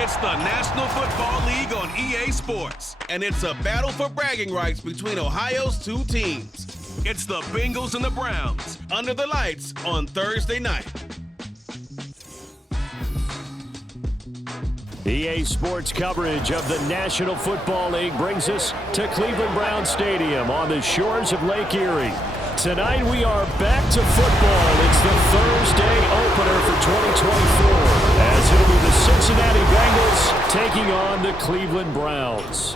It's the National Football League on EA Sports, and it's a battle for bragging rights between Ohio's two teams. It's the Bengals and the Browns, under the lights on Thursday night. EA Sports coverage of the National Football League brings us to Cleveland Browns Stadium on the shores of Lake Erie. Tonight we are back to football. It's the Thursday opener for 2024, as it'll be the Cincinnati Bengals taking on the Cleveland Browns.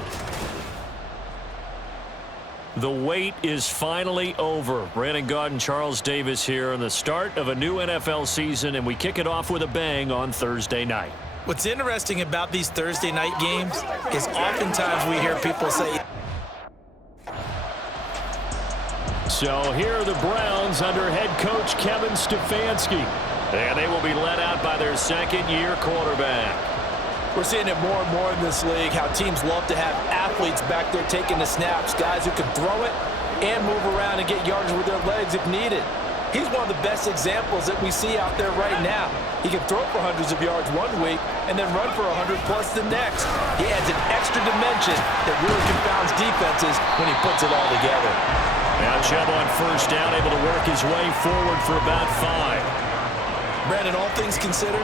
The wait is finally over. Brandon Gaud and Charles Davis here on the start of a new NFL season, and we kick it off with a bang on Thursday night. What's interesting about these Thursday night games is oftentimes we hear people say, so here are the Browns under head coach Kevin Stefanski. And they will be led out by their second-year quarterback. We're seeing it more and more in this league, how teams love to have athletes back there taking the snaps, guys who can throw it and move around and get yards with their legs if needed. He's one of the best examples that we see out there right now. He can throw for hundreds of yards one week and then run for 100+ the next. He adds an extra dimension that really confounds defenses when he puts it all together. Now Chubb on first down, able to work his way forward for about 5. Brandon, all things considered,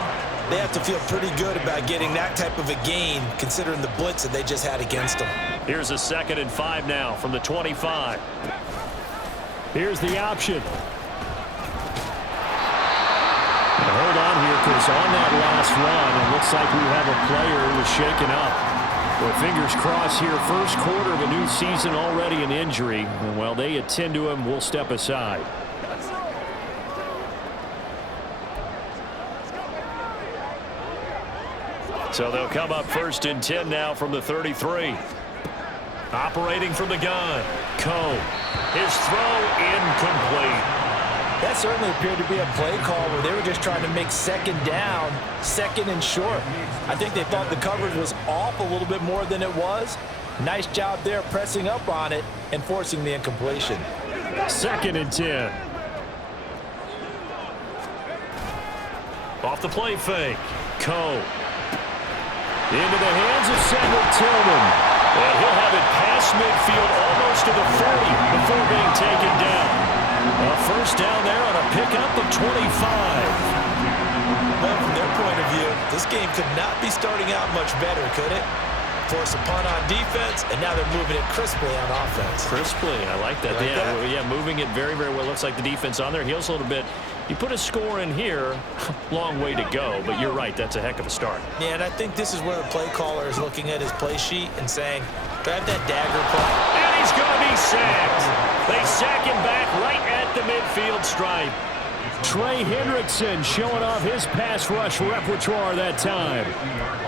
they have to feel pretty good about getting that type of a gain, considering the blitz that they just had against them. Here's a 2nd and 5 now from the 25. Here's the option. Hold on here, Chris. On that last run, it looks like we have a player who was shaken up. Well, fingers crossed here. First quarter of a new season, already an injury. And while they attend to him, we'll step aside. So they'll come up 1st and 10 now from the 33. Operating from the gun. Coe. His throw incomplete. That certainly appeared to be a play call where they were just trying to make second down, second and short. I think they thought the coverage was off a little bit more than it was. Nice job there pressing up on it and forcing the incompletion. 2nd and 10. Off the play fake. Coe. Into the hands of Samuel Tillman. And he'll have it past midfield almost to the 40 before being taken down. A first down there on a pickup of 25. Well, from their point of view, this game could not be starting out much better, could it? Force a punt on defense, and now they're moving it crisply on offense. Crisply, I like that. Yeah, moving it very, very well. Looks like the defense on their heels a little bit. You put a score in here, long way to go, but you're right, that's a heck of a start. Yeah, and I think this is where the play caller is looking at his play sheet and saying, grab that dagger play. And he's going to be sacked. They sack him back right at the midfield stripe. Trey Hendrickson showing off his pass rush repertoire that time.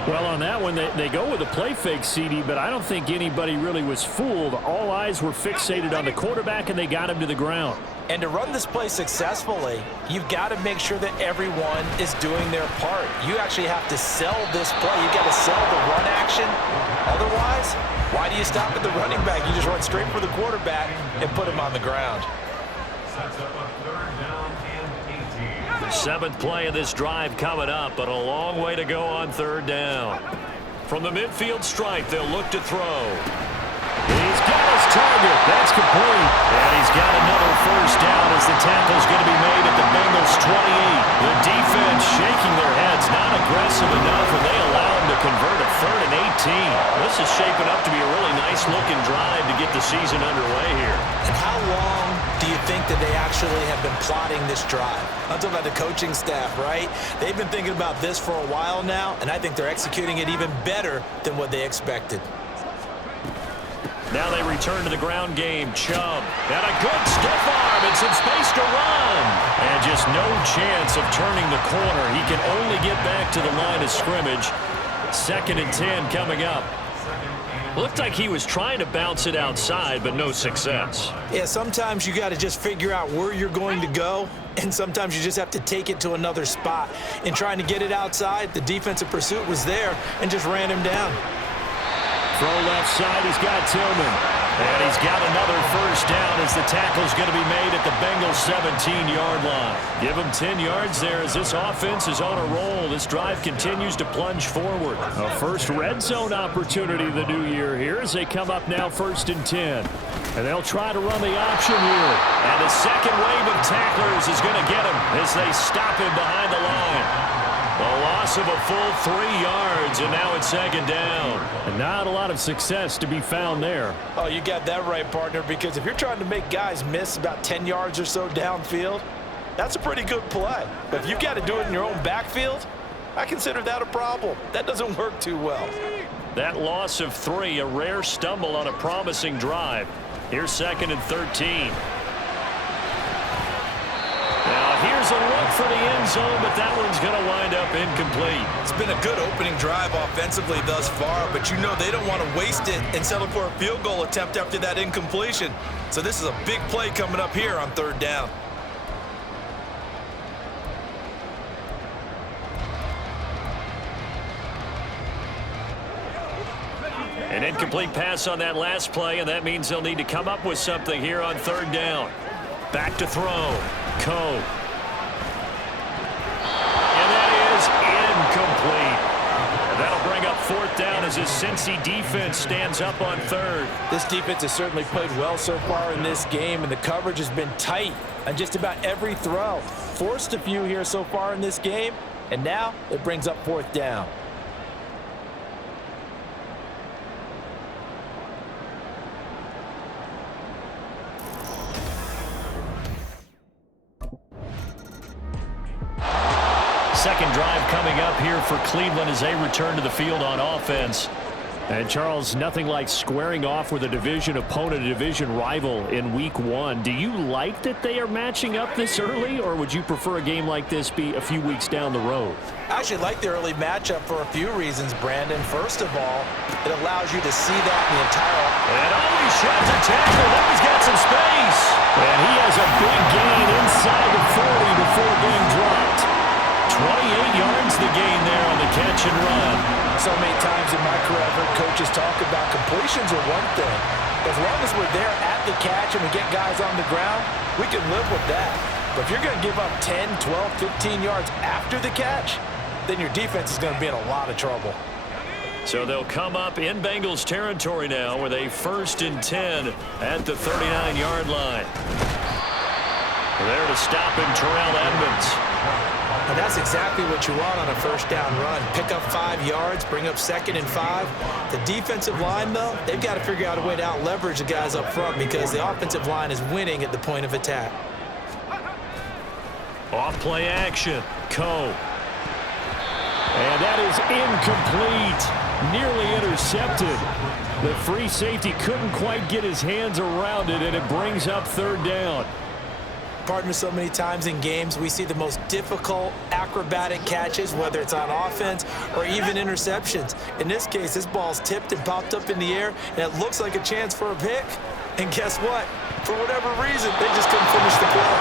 Well, on that one, they go with a play fake, CD, but I don't think anybody really was fooled. All eyes were fixated on the quarterback, and they got him to the ground. And to run this play successfully, you've got to make sure that everyone is doing their part. You actually have to sell this play. You've got to sell the run action. Otherwise, why do you stop at the running back? You just run straight for the quarterback and put him on the ground. The 7th play of this drive coming up, but a long way to go on 3rd down. From the midfield stripe, they'll look to throw. He's got his target. That's complete. And he's got another first down as the tackle's going to be made at the Bengals 28. The defense shaking their heads, not aggressive enough, and they allow him to convert a 3rd and 18. This is shaping up to be a really nice-looking drive to get the season underway here. And how long do you think that they actually have been plotting this drive? I'm talking about the coaching staff, right? They've been thinking about this for a while now, and I think they're executing it even better than what they expected. Now they return to the ground game. Chubb. And a good stiff arm and some space to run. And just no chance of turning the corner. He can only get back to the line of scrimmage. 2nd and 10 coming up. Looked like he was trying to bounce it outside, but no success. Yeah, sometimes you got to just figure out where you're going to go, and sometimes you just have to take it to another spot. In trying to get it outside, the defensive pursuit was there and just ran him down. Throw left side, he's got Tillman. And he's got another first down as the tackle's going to be made at the Bengals 17-yard line. Give him 10 yards there as this offense is on a roll. This drive continues to plunge forward. A first red zone opportunity the new year here as they come up now 1st and 10. And they'll try to run the option here. And a second wave of tacklers is going to get him as they stop him behind the line. A loss of a full 3 yards, and now it's 2nd down. And not a lot of success to be found there. Oh, you got that right, partner, because if you're trying to make guys miss about 10 yards or so downfield, that's a pretty good play. But if you've got to do it in your own backfield, I consider that a problem. That doesn't work too well. That loss of 3, a rare stumble on a promising drive. Here's 2nd and 13. Now here's a look for the end zone, but that one's going to wind up incomplete. It's been a good opening drive offensively thus far, but you know they don't want to waste it and settle for a field goal attempt after that incompletion. So this is a big play coming up here on 3rd down. An incomplete pass on that last play, and that means they'll need to come up with something here on 3rd down. Back to throw. Coe. And that is incomplete. And that'll bring up 4th down as his Cincy defense stands up on 3rd. This defense has certainly played well so far in this game, and the coverage has been tight on just about every throw. Forced a few here so far in this game, and now it brings up 4th down. Second drive coming up here for Cleveland as they return to the field on offense. And, Charles, nothing like squaring off with a division opponent, a division rival in Week 1. Do you like that they are matching up this early, or would you prefer a game like this be a few weeks down the road? I actually like the early matchup for a few reasons, Brandon. First of all, it allows you to see that in the entire... And always shot to tackle. Now he's got some space. And he has a big gain inside the 40 before being dropped. 28 yards the gain there on the catch and run. So many times in my career I've heard coaches talk about completions are one thing. As long as we're there at the catch and we get guys on the ground, we can live with that. But if you're going to give up 10, 12, 15 yards after the catch, then your defense is going to be in a lot of trouble. So they'll come up in Bengals territory now with a 1st and 10 at the 39-yard line. There to stop him, Terrell Edmonds. And that's exactly what you want on a 1st down run. Pick up 5 yards, bring up 2nd and 5. The defensive line, though, they've got to figure out a way to out-leverage the guys up front because the offensive line is winning at the point of attack. Off play action. Coe. And that is incomplete. Nearly intercepted. The free safety couldn't quite get his hands around it, and it brings up 3rd down. Partner, so many times in games we see the most difficult acrobatic catches, whether it's on offense or even interceptions. In this case, this ball's tipped and popped up in the air, and it looks like a chance for a pick. And guess what? For whatever reason, they just couldn't finish the play.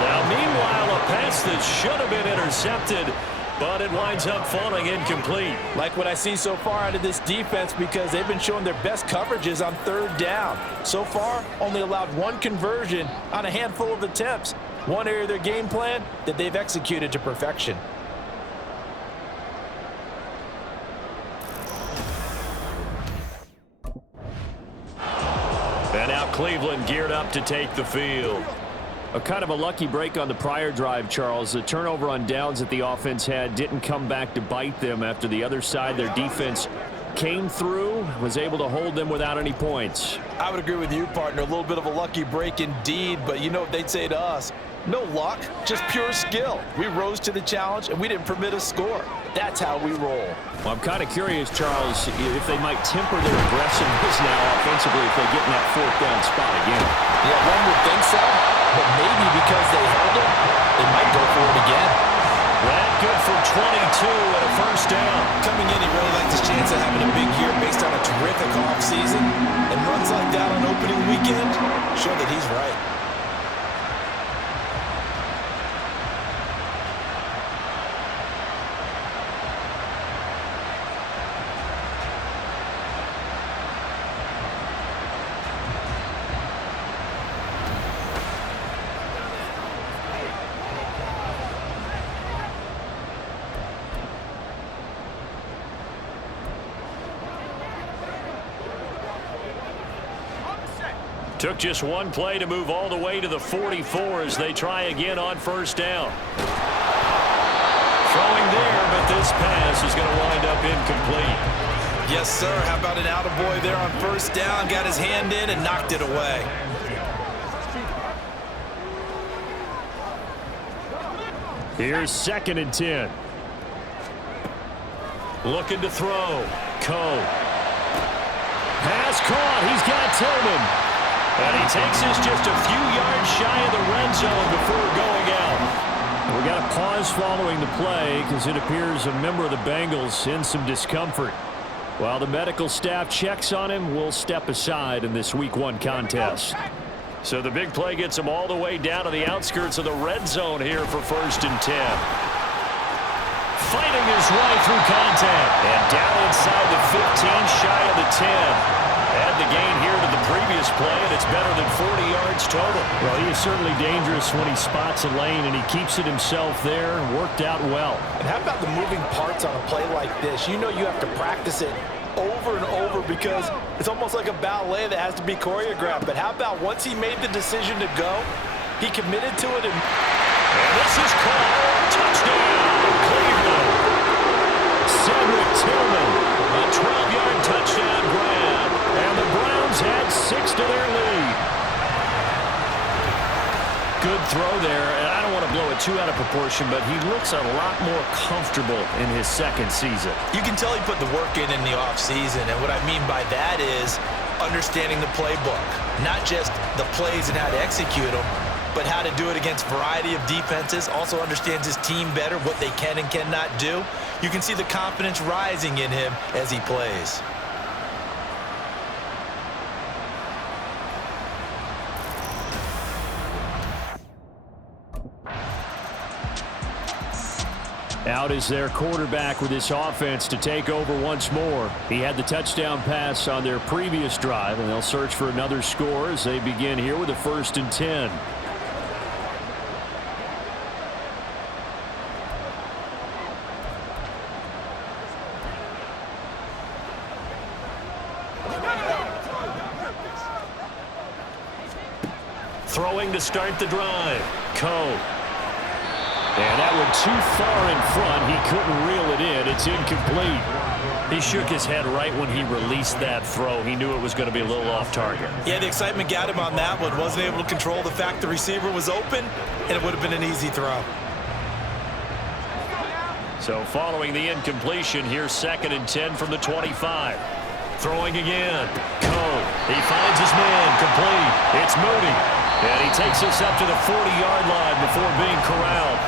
Now, meanwhile, a pass that should have been intercepted, but it winds up falling incomplete. Like what I see so far out of this defense because they've been showing their best coverages on 3rd down. So far, only allowed 1 conversion on a handful of attempts. One area of their game plan that they've executed to perfection. And now Cleveland geared up to take the field. A kind of a lucky break on the prior drive, Charles. The turnover on downs that the offense had didn't come back to bite them after the other side. Their defense came through, was able to hold them without any points. I would agree with you, partner. A little bit of a lucky break indeed, but you know what they'd say to us? No luck, just pure skill. We rose to the challenge, and we didn't permit a score. That's how we roll. Well, I'm kind of curious, Charles, if they might temper their aggressiveness now offensively if they get in that 4th down spot again. Yeah, one would think so, but maybe because they held it, they might go for it again. That good for 22 and a 1st down. Coming in, he really likes his chance of having a big year based on a terrific offseason, and runs like that on opening weekend show that he's right. Took just one play to move all the way to the 44 as they try again on first down. Throwing there, but this pass is going to wind up incomplete. Yes, sir. How about an attaboy there on first down? Got his hand in and knocked it away. Here's 2nd and 10. Looking to throw. Coe. Pass caught. He's got Tillman. And he takes us just a few yards shy of the red zone before going out. We got a pause following the play because it appears a member of the Bengals in some discomfort. While the medical staff checks on him, we'll step aside in this Week 1 contest. So the big play gets him all the way down to the outskirts of the red zone here for 1st and 10. Fighting his way through contact. And down inside the 15, shy of the 10. Add the gain here to the previous play, and it's better than 40 yards total. Well, he is certainly dangerous when he spots a lane, and he keeps it himself there. Worked out well. And how about the moving parts on a play like this? You know you have to practice it over and over because it's almost like a ballet that has to be choreographed. But how about once he made the decision to go, he committed to it. And this is caught. Touchdown, Cleveland. Cedric Tillman, a 12-yard touchdown grab. And the Browns had 6 to their lead. Good throw there, and I don't want to blow it too out of proportion, but he looks a lot more comfortable in his 2nd season. You can tell he put the work in the offseason, and what I mean by that is understanding the playbook. Not just the plays and how to execute them, but how to do it against a variety of defenses. Also understands his team better, what they can and cannot do. You can see the confidence rising in him as he plays. Out is their quarterback with this offense to take over once more. He had the touchdown pass on their previous drive, and they'll search for another score as they begin here with a 1st and 10. Throwing to start the drive. Coe. And that went too far in front. He couldn't reel it in. It's incomplete. He shook his head right when he released that throw. He knew it was going to be a little off target. Yeah, the excitement got him on that one. Wasn't able to control the fact the receiver was open, and it would have been an easy throw. So following the incompletion, here's 2nd and 10 from the 25. Throwing again. Coe. He finds his man. Complete. It's Moody. And he takes us up to the 40-yard line before being corralled.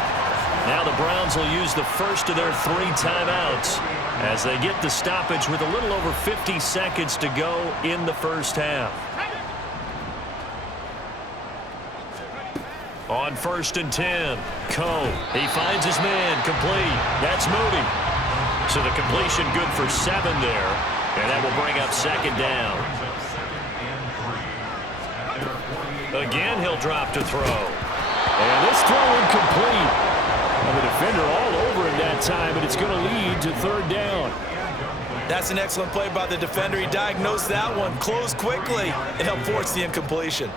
Now the Browns will use the first of their 3 timeouts as they get the stoppage with a little over 50 seconds to go in the first half. On 1st and 10, Coe. He finds his man. Complete. That's Moody. So the completion good for 7 there. And that will bring up 2nd down. Again, he'll drop to throw. And this throw incomplete. And the defender all over him that time, and it's going to lead to 3rd down. That's an excellent play by the defender. He diagnosed that one, closed quickly, and helped force the incompletion.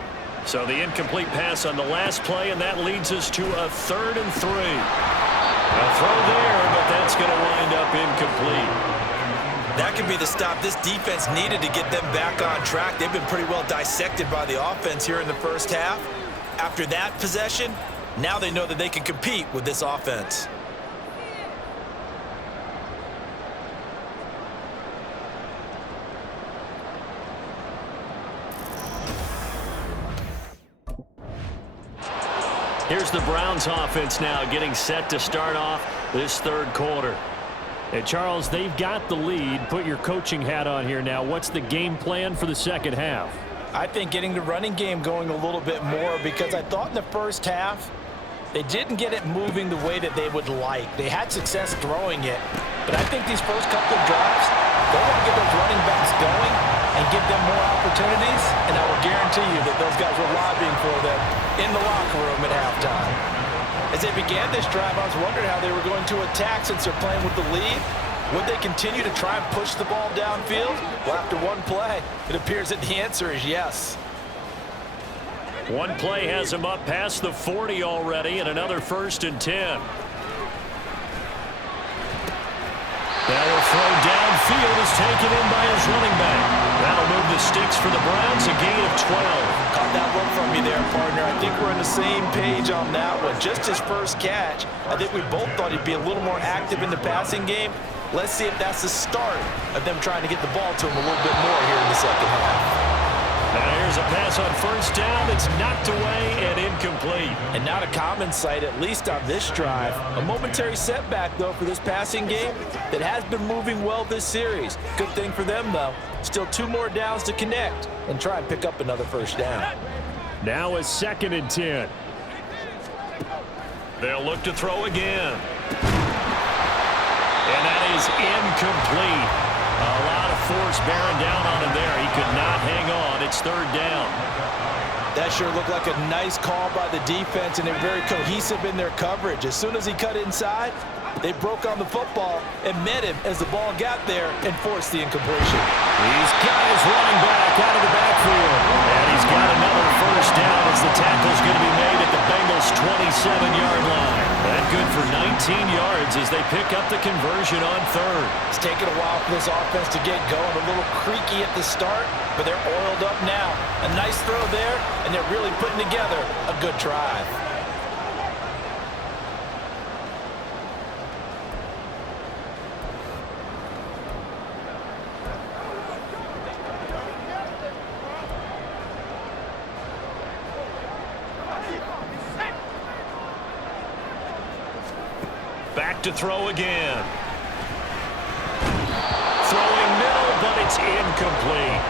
So the incomplete pass on the last play, and that leads us to a 3rd and 3. A throw there, but that's going to wind up incomplete. That could be the stop this defense needed to get them back on track. They've been pretty well dissected by the offense here in the first half. After that possession, now they know that they can compete with this offense. Here's the Browns offense now getting set to start off this 3rd quarter. And Charles, they've got the lead. Put your coaching hat on here now. What's the game plan for the 2nd half? I think getting the running game going a little bit more because I thought in the first half they didn't get it moving the way that they would like. They had success throwing it, but I think these first couple of drives, they want to get those running backs going and give them more opportunities, and I will guarantee you that those guys were lobbying for them in the locker room at halftime. As they began this drive, I was wondering how they were going to attack since they're playing with the lead. Would they continue to try and push the ball downfield? Well, after one play, it appears that the answer is yes. One play has him up past the 40 already, and another 1st and 10. That'll throw downfield is taken in by his running back. That'll move the sticks for the Browns, a gain of 12. Caught that look from you there, partner. I think we're on the same page on that one. Just his first catch. I think we both thought he'd be a little more active in the passing game. Let's see if that's the start of them trying to get the ball to him a little bit more here in the second half. Now here's a pass on 1st down. It's knocked away and incomplete. And not a common sight, at least on this drive. A momentary setback, though, for this passing game that has been moving well this series. Good thing for them, though. Still 2 more downs to connect and try and pick up another 1st down. Now a 2nd and 10. They'll look to throw again. And that is incomplete. A lot of force bearing down on him there. He could not hang on. It's 3rd down. That sure looked like a nice call by the defense, and they're very cohesive in their coverage. As soon as he cut inside, they broke on the football and met him as the ball got there and forced the incompletion. He's got his running back out of the backfield. And he's got another 1st down as the tackle's going to be made at the Bengals' 27-yard line. And good for 19 yards as they pick up the conversion on 3rd. It's taken a while for this offense to get going. A little creaky at the start, but they're oiled up now. A nice throw there, and they're really putting together a good drive. Back to throw again. Throwing middle, but it's incomplete.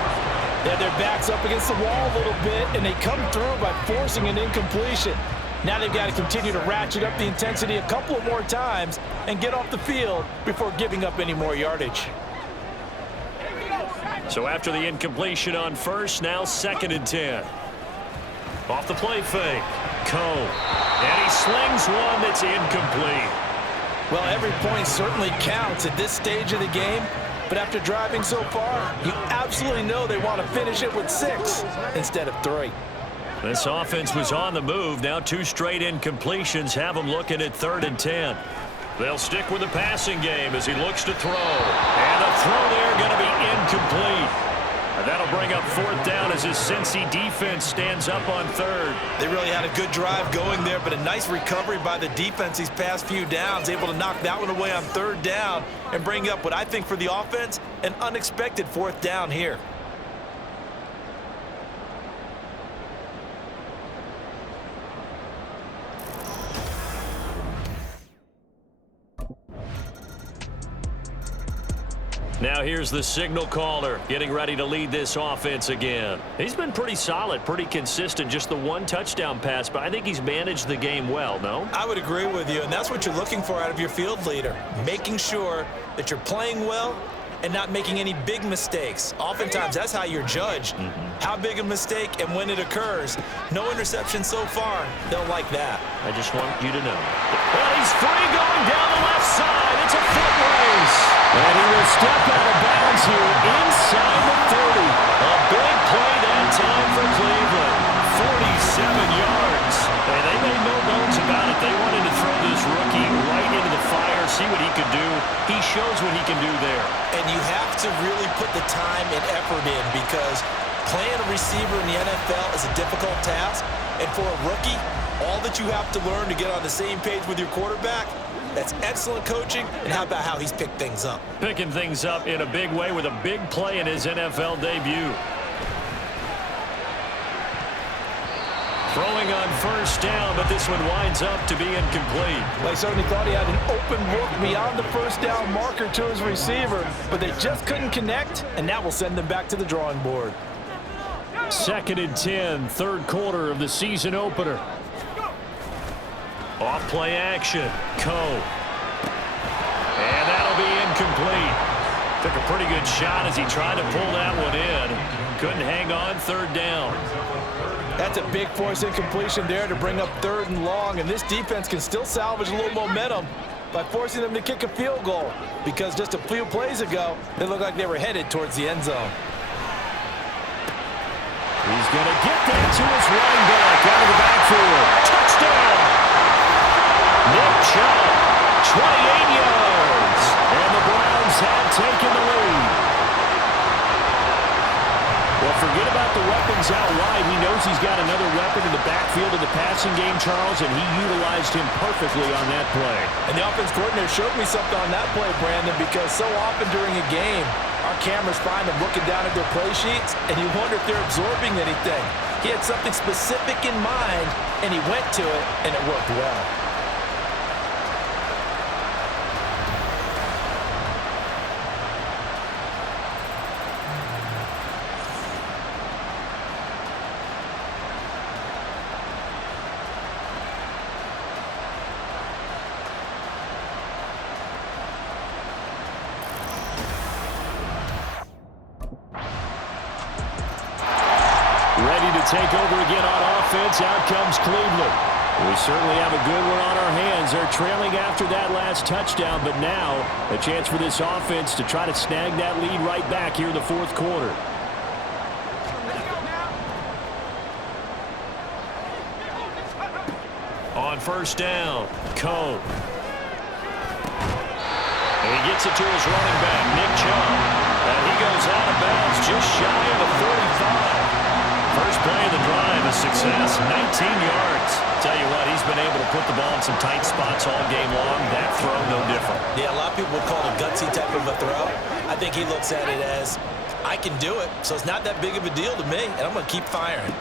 Yeah, their back's up against the wall a little bit, and they come through by forcing an incompletion. Now they've got to continue to ratchet up the intensity a couple of more times and get off the field before giving up any more yardage. So after the incompletion on 1st, now 2nd and 10. Off the play fake. Coe. And he slings one that's incomplete. Well, every point certainly counts at this stage of the game, but after driving so far, you absolutely know they want to finish it with 6 instead of 3. This offense was on the move. Now 2 straight incompletions have them looking at 3rd and 10. They'll stick with the passing game as he looks to throw. And the throw there going to be incomplete. And that'll bring up 4th down as his Cincy defense stands up on 3rd. They really had a good drive going there, but a nice recovery by the defense these past few downs, able to knock that one away on 3rd down and bring up what I think for the offense, an unexpected 4th down here. Now here's the signal caller getting ready to lead this offense again. He's been pretty solid, pretty consistent, just the 1 touchdown pass, but I think he's managed the game well, no? I would agree with you, and that's what you're looking for out of your field leader, making sure that you're playing well and not making any big mistakes. Oftentimes, that's how you're judged. How big a mistake and when it occurs. No interception so far. They'll like that. I just want you to know. Well, he's free going down the left side. It's a foot race. And he will step out of bounds here inside the 30. A big play that time for Cleveland. 47 yards. And they made no bones about it. They wanted to throw this rookie right into the fire, see what he could do. He shows what he can do there. And you have to really put the time and effort in because playing a receiver in the NFL is a difficult task. And for a rookie, all that you have to learn to get on the same page with your quarterback, that's excellent coaching. And how about how he's picked things up? Picking things up in a big way with a big play in his NFL debut. Throwing on 1st down, but this one winds up to be incomplete. Well, he certainly thought he had an open look beyond the 1st down marker to his receiver, but they just couldn't connect, and that will send them back to the drawing board. 2nd and 10, 3rd quarter of the season opener. Off play action, Coe. And that'll be incomplete. Took a pretty good shot as he tried to pull that one in. Couldn't hang on 3rd down. That's a big force incompletion there to bring up 3rd and long, and this defense can still salvage a little momentum by forcing them to kick a field goal because just a few plays ago, they looked like they were headed towards the end zone. He's He's going to get that to his running back out of the backfield. Touchdown! Nick Chubb, 28 yards. And the Browns have taken the lead. Well, forget about the weapons out wide. He knows he's got another weapon in the backfield of the passing game, Charles, and he utilized him perfectly on that play. And the offense coordinator showed me something on that play, Brandon, because so often during a game, our cameras find them looking down at their play sheets, and you wonder if they're absorbing anything. He had something specific in mind, and he went to it, and it worked well. Ready to take over again on offense. Out comes Cleveland. We certainly have a good one on our hands. They're trailing after that last touchdown, but now a chance for this offense to try to snag that lead right back here in the fourth quarter. On first down, Cone. And he gets it to his running back, Nick Chubb. And he goes out of bounds just shy of the 45. First play of the drive, a success, 19 yards. Tell you what, he's been able to put the ball in some tight spots all game long. That throw, no different. Yeah, a lot of people would call it a gutsy type of a throw. I think he looks at it as, I can do it, so it's not that big of a deal to me, and I'm going to keep firing.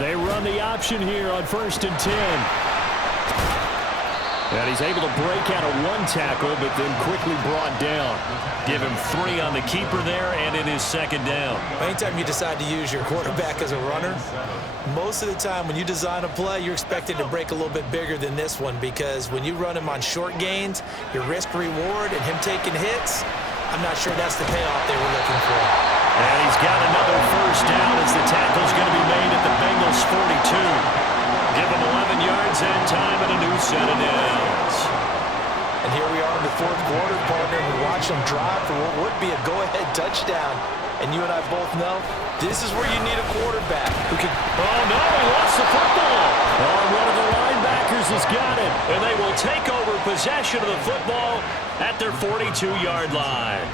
They run the option here on 1st and 10. And he's able to break out of one tackle, but then quickly brought down. Give him 3 on the keeper there, and it is second down. Anytime you decide to use your quarterback as a runner, most of the time when you design a play, you're expected to break a little bit bigger than this one, because when you run him on short gains, your risk-reward and him taking hits, I'm not sure that's the payoff they were looking for. And he's got another first down as the tackle's going to be made at the Bengals 42. Give him 11 yards and time and a new set of downs. And here we are in the fourth quarter, partner, and we watch them drive for what would be a go-ahead touchdown. And you and I both know this is where you need a quarterback who can... Oh, no, he lost the football. Oh, one of the linebackers has got it. And they will take over possession of the football at their 42-yard line.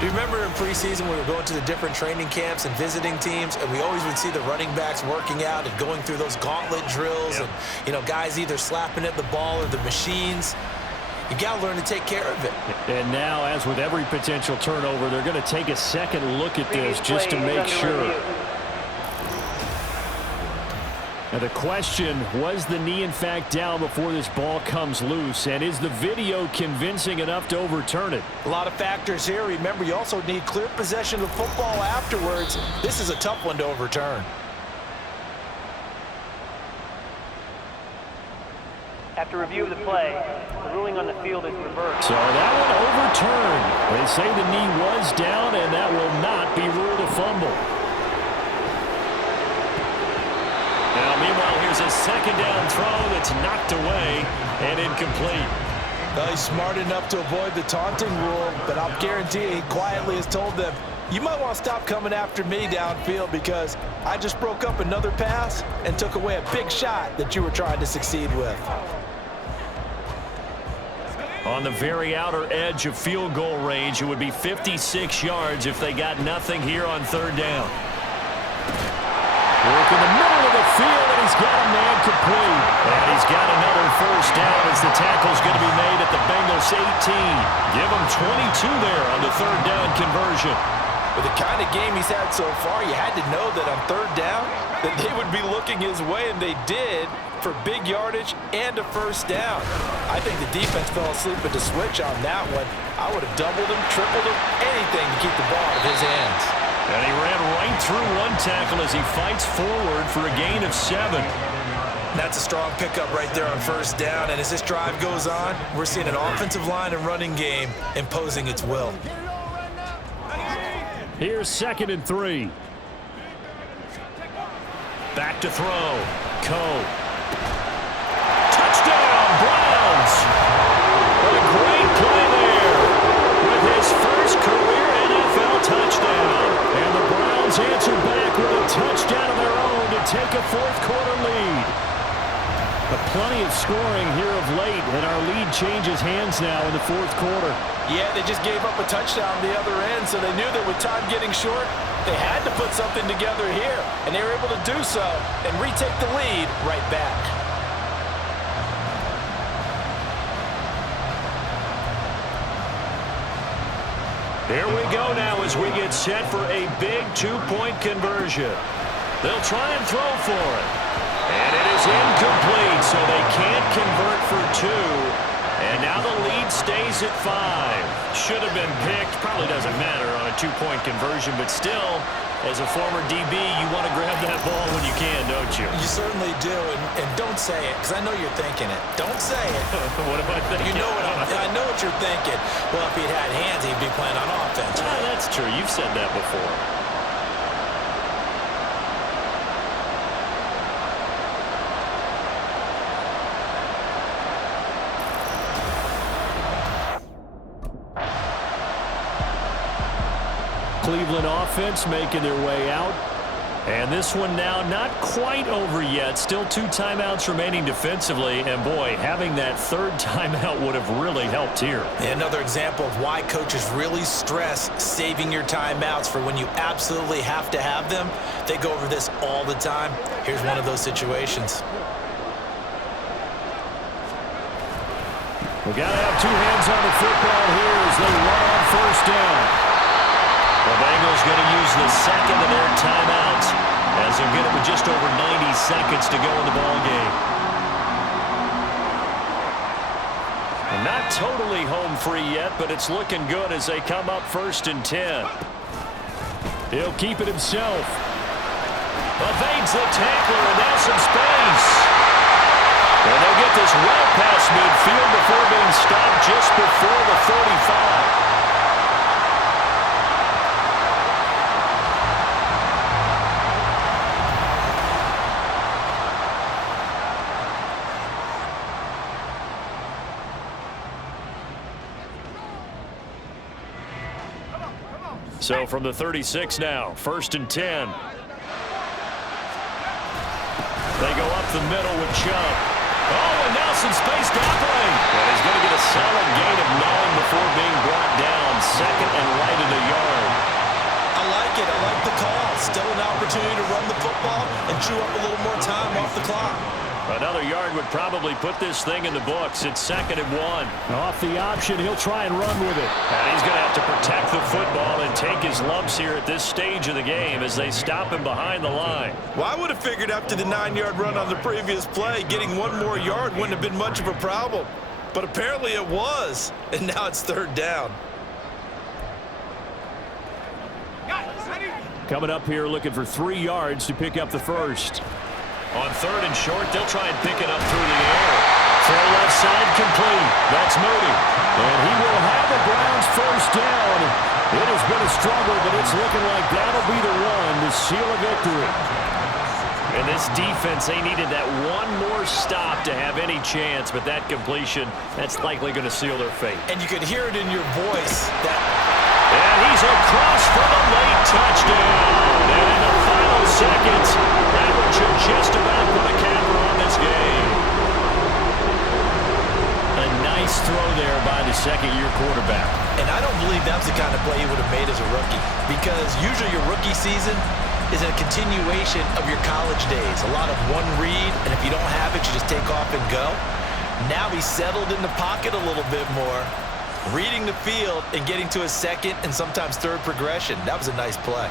Do you remember in preseason we were going to the different training camps and visiting teams, and we always would see the running backs working out and going through those gauntlet drills, and, you know, guys either slapping at the ball or the machines. You got to learn to take care of it. And now, as with every potential turnover, they're going to take a second look at this just to make sure. Now the question, was the knee in fact down before this ball comes loose? And is the video convincing enough to overturn it? A lot of factors here. Remember, you also need clear possession of the football afterwards. This is a tough one to overturn. After review of the play, the ruling on the field is reversed. So that one overturned. They say the knee was down, and that will not be ruled a fumble. Now, meanwhile, here's a second down throw that's knocked away and incomplete. Well, he's smart enough to avoid the taunting rule, but I'll guarantee he quietly has told them, you might want to stop coming after me downfield because I just broke up another pass and took away a big shot that you were trying to succeed with. On the very outer edge of field goal range, it would be 56 yards if they got nothing here on third down. Work in the middle of the field, and he's got a man complete. And he's got another first down as the tackle's going to be made at the Bengals 18. Give him 22 there on the third down conversion. With the kind of game he's had so far, you had to know that on third down that they would be looking his way, and they did, for big yardage and a first down. I think the defense fell asleep at the switch on that one. I would have doubled him, tripled him, anything to keep the ball out of his hands. And he ran right through one tackle as he fights forward for a gain of 7. That's a strong pickup right there on first down. And as this drive goes on, we're seeing an offensive line and running game imposing its will. Here's 2nd and 3. Back to throw. Cone. Touchdown, Browns! What a great play there with his first career NFL touchdown. And the Browns answer back with a touchdown plenty of scoring here of late, and our lead changes hands now in the fourth quarter. Yeah, they just gave up a touchdown on the other end, so they knew that with time getting short, they had to put something together here, and they were able to do so and retake the lead right back. Here we go now as we get set for a big two-point conversion. They'll try and throw for it. And it is incomplete, so they can't convert for two. And now the lead stays at 5. Should have been picked. Probably doesn't matter on a two-point conversion, but still, as a former DB, you want to grab that ball when you can, don't you? You certainly do, and don't say it, because I know you're thinking it. Don't say it. What am I thinking? You know I know what you're thinking. Well, if he'd had hands, he'd be playing on offense. Ah, that's true. You've said that before. Cleveland offense making their way out. And this one now not quite over yet. Still 2 timeouts remaining defensively. And, boy, having that third timeout would have really helped here. Another example of why coaches really stress saving your timeouts for when you absolutely have to have them. They go over this all the time. Here's one of those situations. We got to have 2 hands on the football here as they run on first down. The Bengals going to use the second of their timeouts as they'll get it with just over 90 seconds to go in the ball game. And not totally home free yet, but it's looking good as they come up 1st and 10. He'll keep it himself. Evades the tackler, and now some space. And they'll get this well past midfield before being stopped just before the 35. So from the 36 now, 1st and 10. They go up the middle with Chubb. Oh, and now some space to operate. And he's going to get a solid gain of 9 before being brought down. 2nd and right in the yard. I like it. I like the call. Still an opportunity to run the football and chew up a little more time off the clock. Another yard would probably put this thing in the books. It's 2nd and 1. Off the option, he'll try and run with it. And he's going to have to protect the football and take his lumps here at this stage of the game as they stop him behind the line. Well, I would have figured after the 9-yard run on the previous play, getting 1 more yard wouldn't have been much of a problem. But apparently it was, and now it's 3rd down. Coming up here looking for 3 yards to pick up the first. On 3rd and short, they'll try and pick it up through the air. Throw left side complete. That's Moody. And he will have the Browns first down. It has been a struggle, but it's looking like that'll be the one to seal a victory. And this defense, they needed that 1 more stop to have any chance, but that completion, that's likely going to seal their fate. And you could hear it in your voice. And he's across for the late touchdown. And in the final seconds, that one should just about put a capper on this game. A nice throw there by the 2nd-year quarterback. And I don't believe that's the kind of play he would have made as a rookie, because usually your rookie season is a continuation of your college days. A lot of one read, and if you don't have it, you just take off and go. Now he's settled in the pocket a little bit more, reading the field and getting to a 2nd and sometimes 3rd progression. That was a nice play.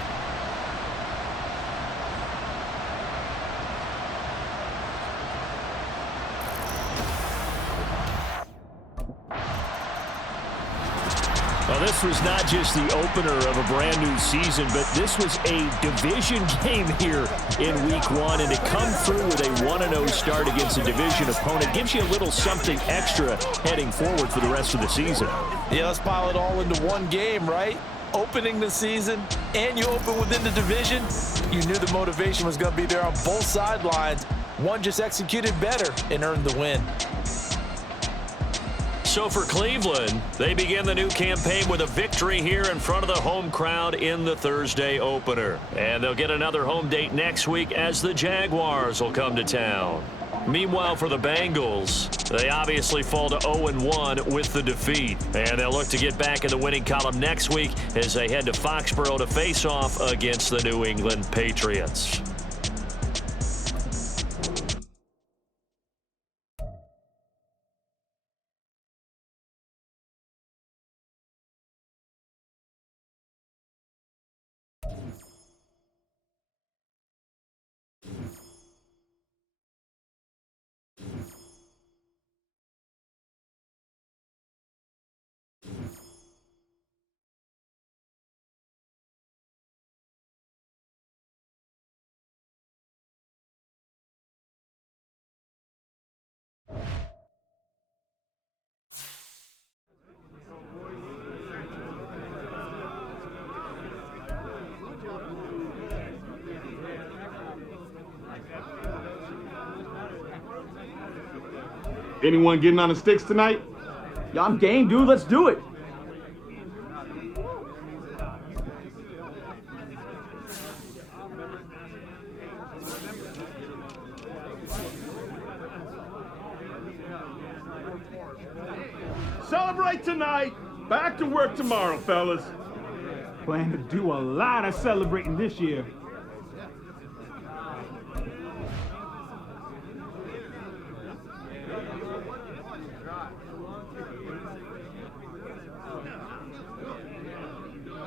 Well, this was not just the opener of a brand new season, but this was a division game here in week 1. And to come through with a 1-0 start against a division opponent gives you a little something extra heading forward for the rest of the season. Yeah, let's pile it all into one game, right? Opening the season, and you open within the division. You knew the motivation was going to be there on both sidelines. One just executed better and earned the win. So for Cleveland, they begin the new campaign with a victory here in front of the home crowd in the Thursday opener. And they'll get another home date next week as the Jaguars will come to town. Meanwhile, for the Bengals, they obviously fall to 0-1 with the defeat. And they'll look to get back in the winning column next week as they head to Foxborough to face off against the New England Patriots. Anyone getting on the sticks tonight? Yeah, I'm game, dude. Let's do it. Celebrate tonight. Back to work tomorrow, fellas. Plan to do a lot of celebrating this year.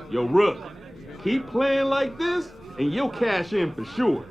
Yo, Rook, keep playing like this, and you'll cash in for sure.